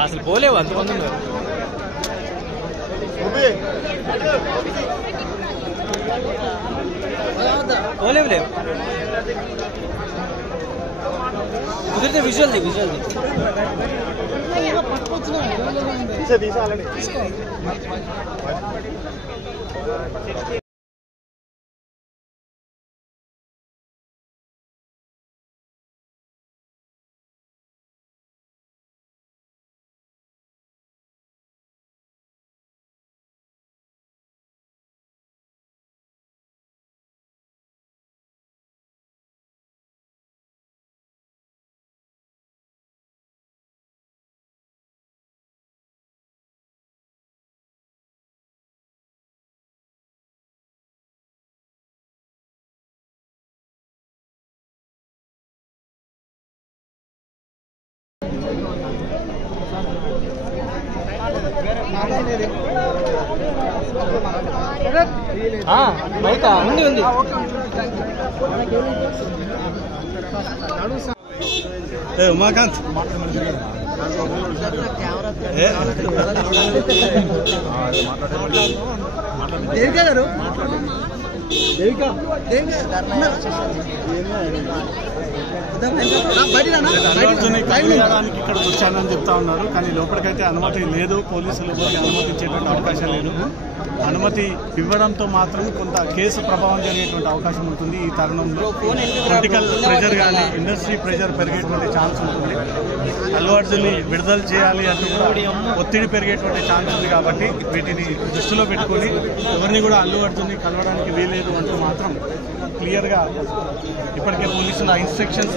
అసలు పోలేవు అంతమంది పోలేవులేవు కుదిరితే విజువల్ బయట ఉంది ఉమాకాంత్ దేవికా గారు కలియడానికి ఇక్కడ వచ్చానని చెప్తా ఉన్నారు. కానీ లోపలికైతే అనుమతి లేదు. పోలీసులు ఎవరికి అనుమతి ఇచ్చేటువంటి అవకాశం లేదు. అనుమతి ఇవ్వడంతో మాత్రం కొంత కేసు ప్రభావం జరిగేటువంటి అవకాశం ఉంటుంది. ఈ తరుణంలో పొలిటికల్ ప్రెజర్ కానీ ఇండస్ట్రీ ప్రెజర్ పెరిగేటువంటి ఛాన్స్ ఉంటుంది. అల్లు అర్జున్ని విడుదల చేయాలి అంటే కూడా ఒత్తిడి పెరిగేటువంటి ఛాన్స్ ఉంది. కాబట్టి వీటిని దృష్టిలో పెట్టుకొని ఎవరిని కూడా అల్లు అర్జున్ని కలవడానికి వీలేదు అంటూ మాత్రం క్లియర్గా ఇప్పటికే పోలీసుల ఇన్స్ట్రక్షన్స్